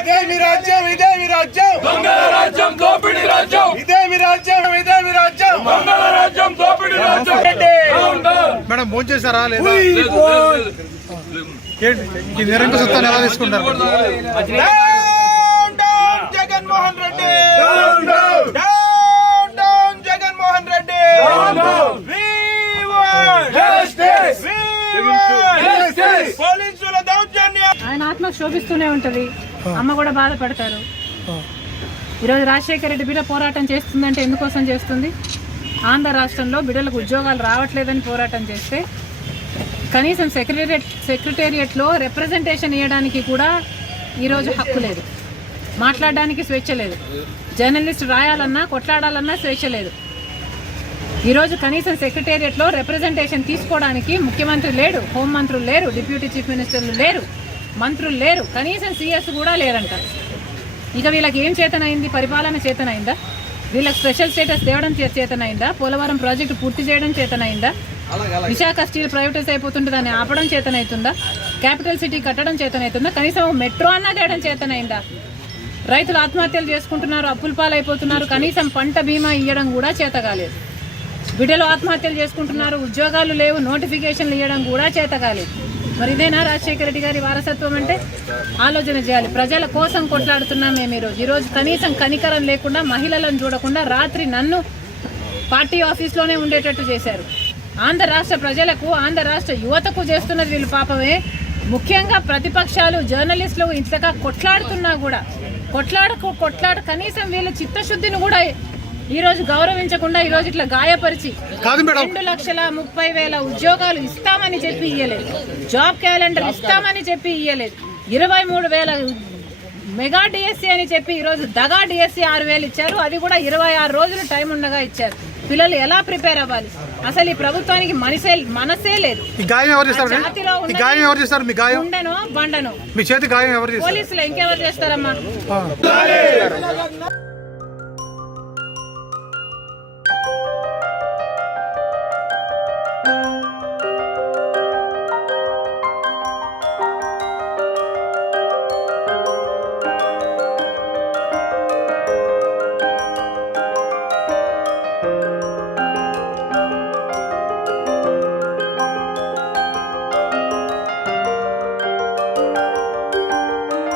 ఇదే మీ రాజ్యం, ఇదే మీ రాజ్యం, దొంగల రాజ్యం, దోపిడీ రాజ్యం. ఇదే మీ రాజ్యం, ఇదే మీ రాజ్యం, దొంగల రాజ్యం, దోపిడీ రాజ్యం. మేడం ఫోన్ చేశారా లేదా? ఈ నిరంకుశ సత్తాన్ని ఎలా తీసుకుంటారు? జగన్మోహన్ రెడ్డి, జగన్మోహన్ రెడ్డి, పోలీసుల దౌర్జన్యం. ఆయన ఆత్మ శోభిస్తూనే ఉంటది, అమ్మ కూడా బాధపడతారు. ఈరోజు రాజశేఖర రెడ్డి బిడ్డ పోరాటం చేస్తుందంటే ఎందుకోసం చేస్తుంది? ఆంధ్ర రాష్ట్రంలో బిడ్డలకు ఉద్యోగాలు రావట్లేదని పోరాటం చేస్తే కనీసం సెక్రటేరియట్లో రిప్రజెంటేషన్ ఇవ్వడానికి కూడా ఈరోజు హక్కు లేదు, మాట్లాడడానికి స్వేచ్ఛ లేదు, జర్నలిస్ట్ రాయాలన్నా కొట్లాడాలన్నా స్వేచ్ఛ లేదు. ఈరోజు కనీసం సెక్రటేరియట్లో రిప్రజెంటేషన్ తీసుకోవడానికి ముఖ్యమంత్రి లేడు, హోంమంత్రులు లేరు, డిప్యూటీ చీఫ్ మినిస్టర్లు లేరు, మంత్రులు లేరు, కనీసం సీఎస్ కూడా లేరంట. ఇక వీళ్ళకి ఏం చేతనైంది? పరిపాలన చేతనైందా? వీళ్ళకి స్పెషల్ స్టేటస్ తేవడం చేతనైందా? పోలవరం ప్రాజెక్టు పూర్తి చేయడం చేతనైందా? విశాఖ స్టీల్ ప్రైవేటైజ్ అయిపోతుంటే దాన్ని ఆపడం చేతనైతుందా? క్యాపిటల్ సిటీ కట్టడం చేతనైతుందా? కనీసం మెట్రో అన్నా తేయడం చేతనైందా? రైతులు ఆత్మహత్యలు చేసుకుంటున్నారు, అప్పుల పాలైపోతున్నారు, కనీసం పంట బీమా ఇవ్వడం కూడా చేత కాలేదు. బిడ్డలు ఆత్మహత్యలు చేసుకుంటున్నారు, ఉద్యోగాలు లేవు, నోటిఫికేషన్లు ఇవ్వడం కూడా చేత కాలేదు. మరి ఇదేనా రాజశేఖర రెడ్డి గారి వారసత్వం అంటే? ఆలోచన చేయాలి. ప్రజల కోసం కొట్లాడుతున్నాం మేము ఈరోజు కనీసం కనికరం లేకుండా, మహిళలను చూడకుండా రాత్రి నన్ను పార్టీ ఆఫీస్లోనే ఉండేటట్టు చేశారు. ఆంధ్ర రాష్ట్ర ప్రజలకు, ఆంధ్ర రాష్ట్ర యువతకు చేస్తున్నది వీళ్ళు పాపమే. ముఖ్యంగా ప్రతిపక్షాలు, జర్నలిస్టులు ఇంతగా కొట్లాడుతున్నా కూడా కొట్లాడు కనీసం వీళ్ళ చిత్తశుద్ధిని కూడా ఈరోజు గౌరవించకుండా ఈరోజు ఇట్లా గాయపరిచి 2,30,000 ఉద్యోగాలు ఇస్తామని చెప్పి ఇయ్యలేదు, జాబ్ క్యాలెండర్ ఇస్తామని చెప్పి ఇయ్యలేదు, 23,000 మెగా డిఎస్సీ అని చెప్పి ఈరోజు దగా డిఎస్సీ 6,000 ఇచ్చారు. అది కూడా 26 రోజులు టైం ఉండగా ఇచ్చారు. పిల్లలు ఎలా ప్రిపేర్ అవ్వాలి? అసలు ఈ ప్రభుత్వానికి మనసే లేదు. ఉండను బండను మీ చేతి గాయం ఎవరు చేస్తారు? పోలీసులు ఇంకెవరు చేస్తారమ్మా?